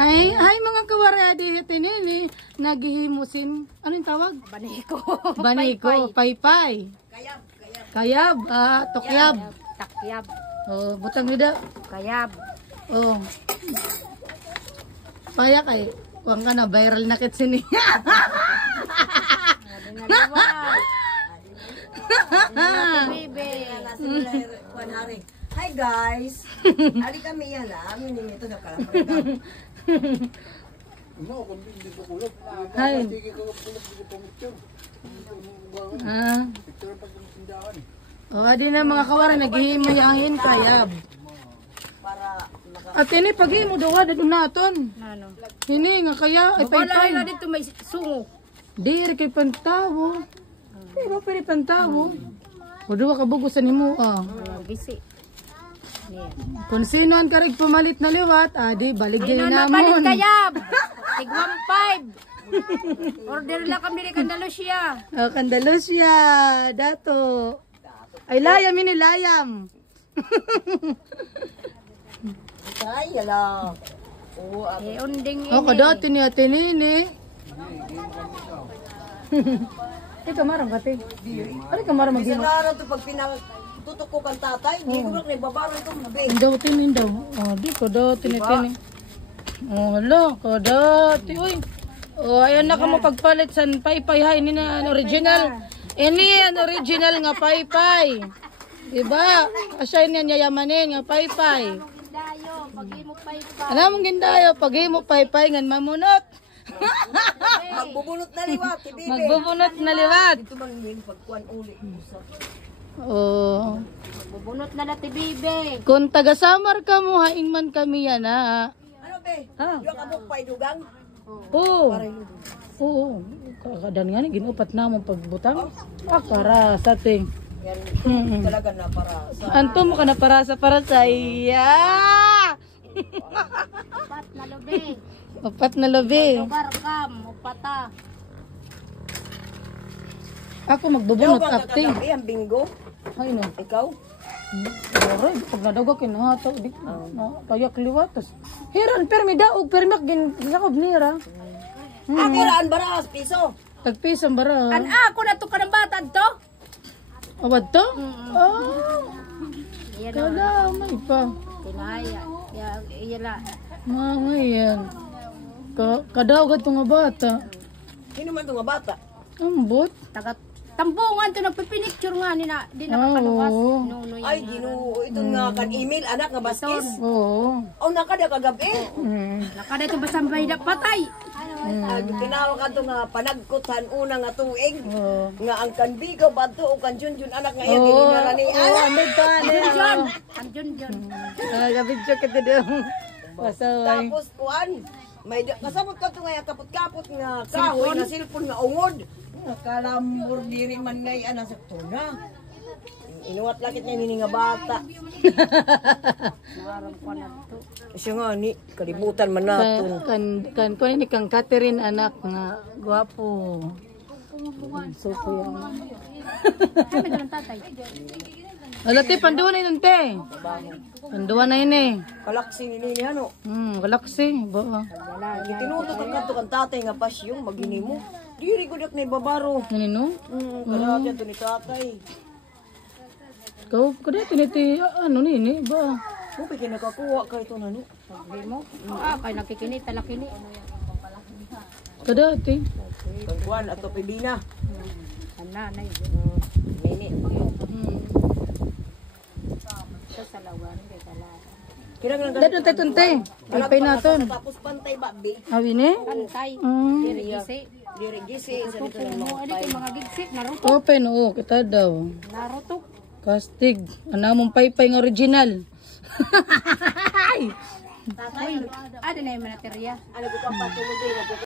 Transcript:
Hay mga kawaradi tinini naghihimusin. Ano yung tawag? Baniko. Baniko, paypay. Kayab, tokyab. Takyab. Oh, butang nida. Kayab. Oh. Paya kay kuang ka na viral na kit sini. Hi guys. Ali kami yan amin ito na kalamarita. Hay. Oh, adi na mga kawara naghihimayahin kayab. At ini pagi mo daw ada naton. Ano? Hini nga kaya ay paypay. Wala dito may sungo. Diri kay pantawo. Di ba pwede pantawo? O duwa ka bugusan nimo Bisi. Kung sino ang karig pumalit na liwat, adi baligyan Inon namon. mapalit kayab. Tig 1.5. Order lang kami ni Candalusia. Oh, Candalusia, dato. Ay layam ini layam. Ay yala. Oo, Unding ini. Oh, kadati ni ate nini. Ay kamarang kate. Ay kamarang Bisa magino. na to pag tutok ko kan tatay, di ko lang nagbabaro itong gabi. Daw tinin daw. Oh, di ko daw tinitini. Oh, hala, kadati. Uy. Oh, ayan na ka mo pagpalit sa paypay ha. Ini na original. Ini ang original nga paypay. Diba? Asya niya yayamanin nga paypay. Dayo, pagi mo paypay. Alam mong gindayo, pag mo paypay ngan mamunot. Magbubunot na liwat, bibi. Magbubunot na liwat. Ito man yung pagkuhan uli. Oh. Bubunot na ti bibe. Kung taga-samar ka mo, haing man kami yan ha. Ano be? Ha? Yung kabuk pa idugang? Oo. Oo. Kakadan nga ni, ginupat na mong pagbutang. Akara sa ting. Yan talaga na para sa... Anto mo ka na para sa iya. Pat na lobe. Upat na labi. Barkam, upata. Ako magbubunot Yung acting. kakagabi, ang bingo. Ay no. Ikaw? Aray, pag nadaga kinahato, di na kaya kliwatas. Hiran, permi daog, permi ginakob nira. Akiraan baras, piso. Tagpisang bara. An ako na to ka ng batad to. Awad to? Oh, Yan o. kalamay pa. Kinaya. Iyala. Mga yan. Kadawgat nga bata. Sino man ito nga bata? Ambot. Taga tambungan to nagpipinicture nga ni na di nakakaluwas. Oo. No Ay, ginoo. Ito nga kan email, anak nga baskis. Oo. O nakada kagabi. Nakada to basambay na patay. Ay, tinawag ka ito nga panagkutan una nga tuig. Oo. Nga ang kanbigo ba ito o kan Junjun anak nga yan. Oo. Gininara ni anak. Ano ba? John, ang John. Gabidyo ka ito daw. Pasaway. Tapos kuan. May kasabot ka ito nga kapot-kapot nga kahoy nga silpon nga ungod. Kalambur diri man ngay ana sa tuna. Inuwat lakit niya nini nga bata. Marang pa na to. Siya nga ni kalibutan man naton. Kan ni kang Catherine anak nga gwapo. So po yan. Ay, may ganun tatay. Wala te, panduwa na yun te. Panduwa na yun eh. Kalaksi ni nini ano. Galaxy. Ba? Tinuto ka kanto kan tatay nga pasyong magini mo. Diri ko dak ni babaro. Nino? Kalakyan to ni tatay. Kau kada tiniti ano nini ba? Mo pa kinakakuha ka ito nani. Sabi mo. Kay nakikinit, talakini. Kada ti. Kan kuan ato pibina. Nanay. Nini. Sa salawan, di kala. Kirang lang Dadon tay tunte. Alpay naton. tapos pantay ba bi. Awi ni? Kantay. Mm. Diri gisi. Diri gisi sa dito ng Mo mga ani kay mga gigsit naruto. Open oo kita daw. Naruto. Kastig. Anamong paypay ng original. Tatay. Ada na yung materiya. ano ko pa patulog